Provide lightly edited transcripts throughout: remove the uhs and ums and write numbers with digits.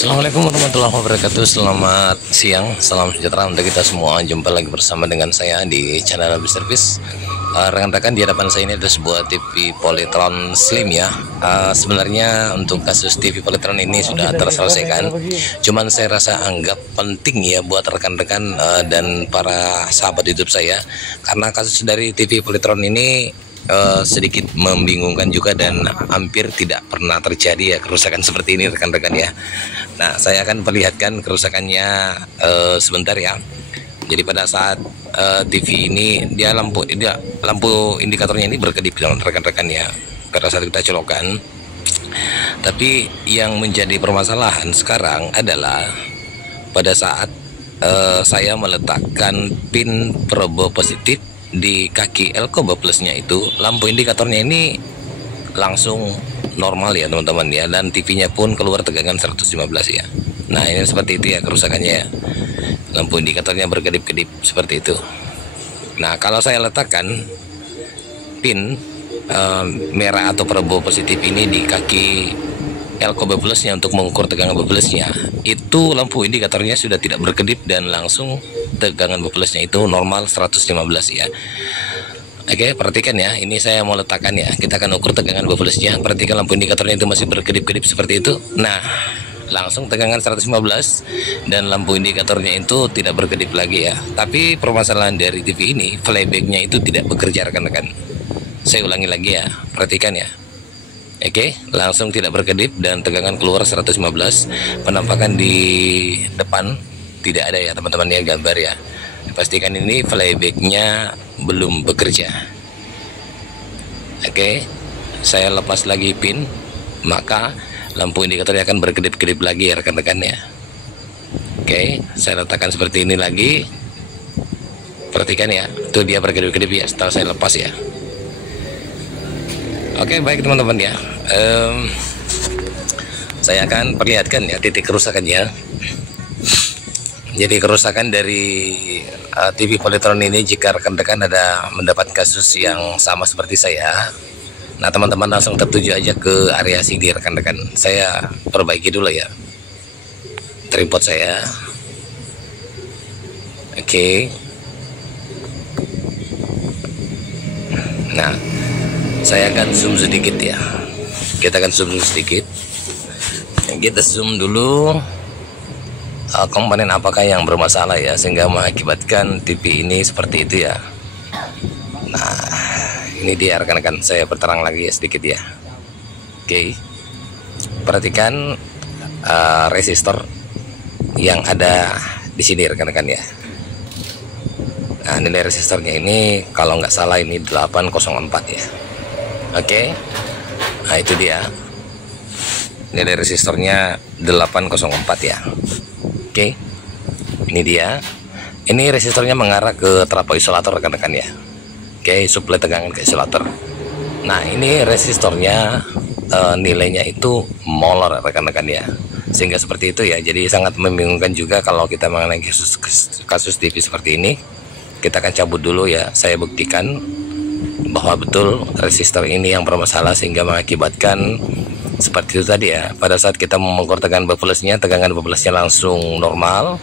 Assalamualaikum warahmatullahi wabarakatuh. Selamat siang, salam sejahtera untuk kita semua. Jumpa lagi bersama dengan saya di channel Lebih Service. Rekan-rekan, di hadapan saya ini ada sebuah TV Polytron Slim ya. Sebenarnya untuk kasus TV Polytron ini sudah terselesaikan. Cuman saya rasa anggap penting ya buat rekan-rekan dan para sahabat YouTube saya, karena kasus dari TV Polytron ini sedikit membingungkan juga dan hampir tidak pernah terjadi ya kerusakan seperti ini rekan-rekan ya. Nah, saya akan perlihatkan kerusakannya sebentar ya. Jadi pada saat TV ini lampu indikatornya ini berkedip rekan-rekan ya pada saat kita colokan. Tapi yang menjadi permasalahan sekarang adalah pada saat saya meletakkan pin probe positif di kaki Elcoba plusnya, itu lampu indikatornya ini langsung normal ya teman-teman ya, dan TV-nya pun keluar tegangan 115 ya. Nah, ini seperti itu ya kerusakannya ya. Lampu indikatornya berkedip-kedip seperti itu. Nah, kalau saya letakkan pin merah atau probe positif ini di kaki Elcoba plusnya untuk mengukur tegangan plusnya, itu lampu indikatornya sudah tidak berkedip dan langsung tegangan plusnya itu normal 115 ya. Oke, perhatikan ya, ini saya mau letakkan ya, kita akan ukur tegangan plusnya. Perhatikan lampu indikatornya itu masih berkedip-kedip seperti itu. Nah, langsung tegangan 115 dan lampu indikatornya itu tidak berkedip lagi ya. Tapi permasalahan dari TV ini, playbacknya itu tidak bekerja rekan-rekan. Saya ulangi lagi ya, perhatikan ya. Oke, langsung tidak berkedip dan tegangan keluar 115. Penampakan di depan tidak ada ya teman-teman ya, gambar ya. Pastikan ini playbacknya belum bekerja. Oke, saya lepas lagi pin, maka lampu indikatornya akan berkedip-kedip lagi ya rekan-rekan ya. Oke, saya letakkan seperti ini lagi. Perhatikan ya, itu dia berkedip-kedip ya setelah saya lepas ya. Oke, baik teman-teman ya. Saya akan perlihatkan ya titik kerusakannya. Jadi kerusakan dari TV Polytron ini, jika rekan-rekan ada mendapat kasus yang sama seperti saya, nah teman-teman langsung tertuju aja ke area sini rekan-rekan. Saya perbaiki dulu ya tripod saya. Oke. Nah, saya akan zoom sedikit ya. Kita akan zoom sedikit. Kita zoom dulu komponen apakah yang bermasalah ya, sehingga mengakibatkan TV ini seperti itu ya. Nah, ini dia rekan-rekan, saya berterang lagi ya sedikit ya. Oke, perhatikan resistor yang ada di sini rekan-rekan ya. Nah, nilai resistornya ini kalau nggak salah ini 804 ya. Oke, nah itu dia nilai resistornya 804 ya. Oke, ini dia. Ini resistornya mengarah ke trafo isolator rekan-rekan ya. Oke, suplai tegangan ke isolator. Nah, ini resistornya nilainya itu molor rekan-rekan ya, sehingga seperti itu ya. Jadi sangat membingungkan juga kalau kita mengenai kasus TV seperti ini. Kita akan cabut dulu ya. Saya buktikan bahwa betul resistor ini yang bermasalah sehingga mengakibatkan seperti itu tadi ya. Pada saat kita mengukur tegangan plusnya langsung normal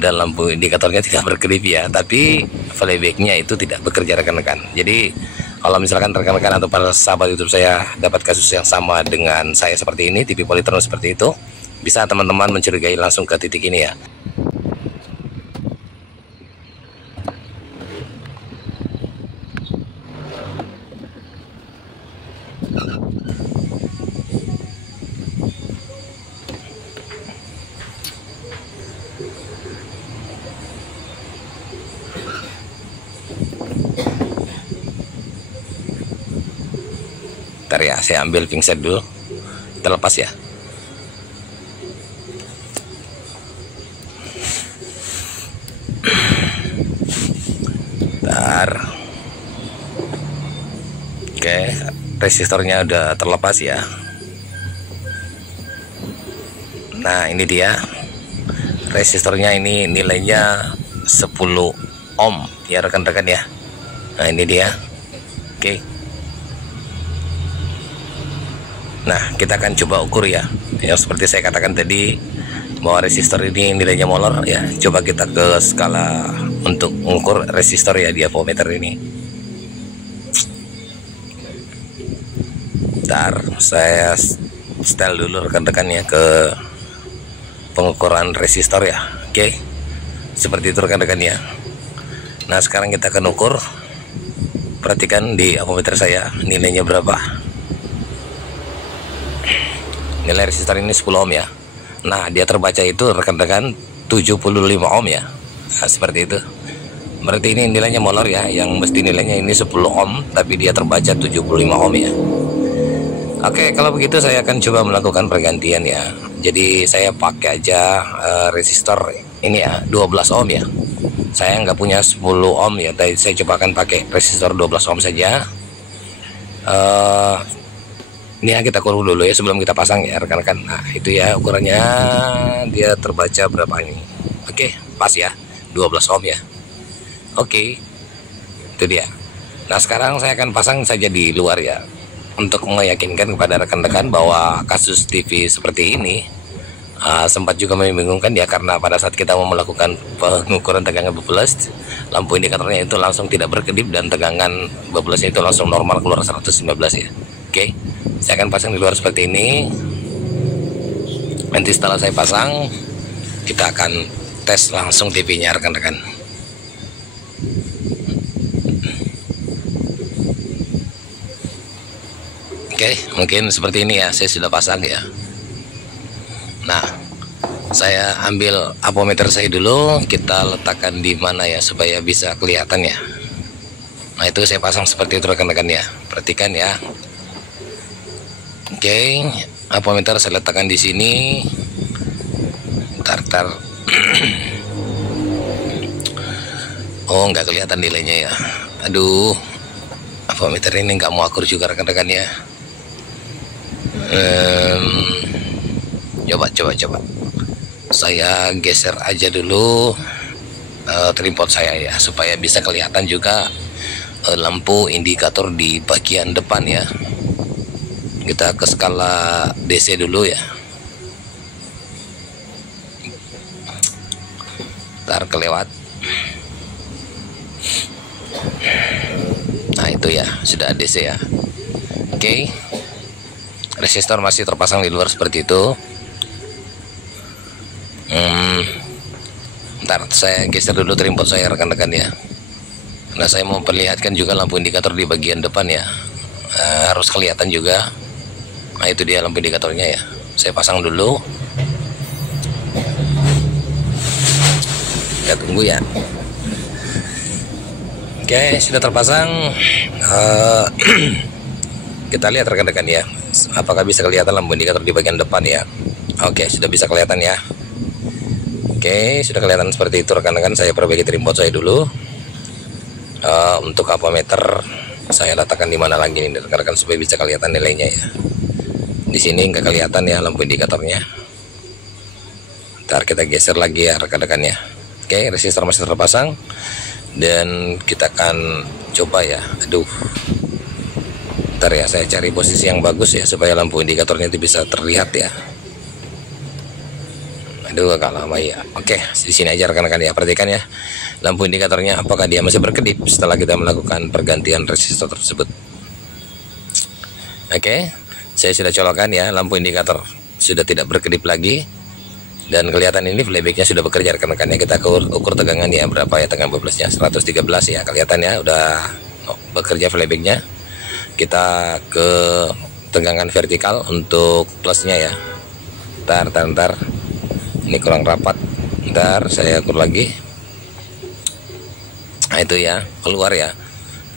dan lampu indikatornya tidak berkedip ya, tapi playbacknya itu tidak bekerja rekan-rekan. Jadi kalau misalkan rekan-rekan atau para sahabat YouTube saya dapat kasus yang sama dengan saya seperti ini, TV Polytron seperti itu, bisa teman-teman mencurigai langsung ke titik ini ya. Ntar ya, saya ambil pingset dulu, terlepas ya. Ntar. Oke, resistornya udah terlepas ya. Nah, ini dia resistornya, ini nilainya 10 ohm ya rekan-rekan ya. Nah, ini dia. Oke. Nah, kita akan coba ukur ya. Yang seperti saya katakan tadi, bahwa resistor ini nilainya molor ya. Coba kita ke skala untuk mengukur resistor ya di avometer ini. Bentar, saya setel dulu rekan-rekan ya ke pengukuran resistor ya. Oke, seperti itu rekan-rekan ya. Nah sekarang kita akan ukur. Perhatikan di avometer saya nilainya berapa. Nilai resistor ini 10 ohm ya. Nah dia terbaca itu rekan-rekan 75 ohm ya. Nah, seperti itu. Berarti ini nilainya molor ya. Yang mesti nilainya ini 10 ohm, tapi dia terbaca 75 ohm ya. Oke, kalau begitu saya akan coba melakukan pergantian ya. Jadi saya pakai aja resistor ini ya 12 ohm ya. Saya nggak punya 10 ohm ya. Tadi saya coba akan pakai resistor 12 ohm saja. Ini ya kita ukur dulu ya sebelum kita pasang ya rekan-rekan. Nah itu ya ukurannya, dia terbaca berapa ini. Oke, pas ya 12 ohm ya. Oke, itu dia. Nah sekarang saya akan pasang saja di luar ya, untuk meyakinkan kepada rekan-rekan bahwa kasus TV seperti ini sempat juga membingungkan ya, karena pada saat kita mau melakukan pengukuran tegangan bubbles, lampu indikatornya itu langsung tidak berkedip dan tegangan bubblesnya itu langsung normal keluar 115 ya. Oke, saya akan pasang di luar seperti ini. Nanti setelah saya pasang, kita akan tes langsung TV-nya rekan-rekan. Oke, mungkin seperti ini ya, saya sudah pasang ya. Nah, saya ambil avometer saya dulu, kita letakkan di mana ya supaya bisa kelihatan ya. Nah, itu saya pasang seperti itu rekan-rekan ya. Perhatikan ya. Oke, avometer saya letakkan di sini. Tar. Oh, nggak kelihatan nilainya ya. Aduh, avometer ini nggak mau akur juga rekan-rekan ya. Coba saya geser aja dulu tripod saya ya, supaya bisa kelihatan juga lampu indikator di bagian depan ya. Kita ke skala DC dulu ya. Ntar kelewat. Nah itu ya, sudah DC ya. Oke, resistor masih terpasang di luar seperti itu. Ntar saya geser dulu tripod saya rekan-rekan ya, karena saya mau perlihatkan juga lampu indikator di bagian depan ya. Harus kelihatan juga. Nah itu dia lampu indikatornya ya. Saya pasang dulu. Kita tunggu ya. Oke, sudah terpasang. Kita lihat rekan-rekan ya, apakah bisa kelihatan lampu indikator di bagian depan ya. Oke, sudah bisa kelihatan ya. Oke, sudah kelihatan seperti itu rekan-rekan. Saya perbaiki tripod saya dulu. Untuk avometer saya letakkan di mana lagi nih rekan-rekan supaya bisa kelihatan nilainya ya. Di sini nggak kelihatan ya lampu indikatornya. Ntar kita geser lagi ya rekan-rekan ya. Oke, resistor masih terpasang dan kita akan coba ya. Aduh, ntar ya saya cari posisi yang bagus ya supaya lampu indikatornya itu bisa terlihat ya. Aduh agak lama ya. Oke, di sini aja rekan-rekan ya. Perhatikan ya lampu indikatornya apakah dia masih berkedip setelah kita melakukan pergantian resistor tersebut. Oke, saya sudah colokkan ya, lampu indikator sudah tidak berkedip lagi dan kelihatan ini playbacknya sudah bekerja rekan-rekan ya. Kita ukur tegangan ya, berapa ya tegangan bubblesnya, 113 ya, kelihatan ya udah bekerja playbacknya. Kita ke tegangan vertikal untuk plusnya ya. Ntar ini kurang rapat, ntar saya ukur lagi. Nah itu ya, keluar ya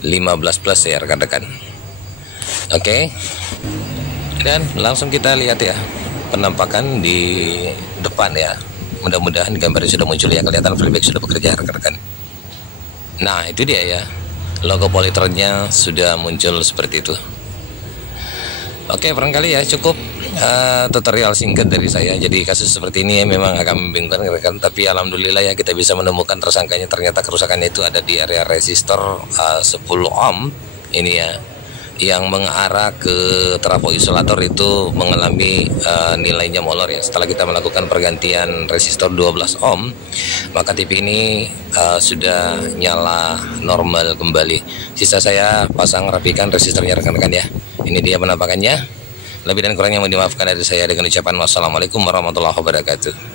15 plus ya rekan-rekan. Oke, dan langsung kita lihat ya penampakan di depan ya. Mudah-mudahan gambarnya sudah muncul ya, kelihatan playback sudah bekerja rekan-rekan. Nah itu dia ya, logo Polytronnya sudah muncul seperti itu. Oke, barangkali ya cukup tutorial singkat dari saya. Jadi kasus seperti ini memang agak membingungkan rekan, tapi alhamdulillah ya kita bisa menemukan tersangkanya. Ternyata kerusakannya itu ada di area resistor 10 ohm ini ya. yang mengarah ke trafo isolator itu mengalami nilainya molor ya. Setelah kita melakukan pergantian resistor 12 ohm, maka TV ini sudah nyala normal kembali. Sisa saya pasang rapikan resistornya rekan-rekan ya. Ini dia penampakannya. Lebih dan kurangnya mohon dimaafkan dari saya dengan ucapan wassalamualaikum warahmatullahi wabarakatuh.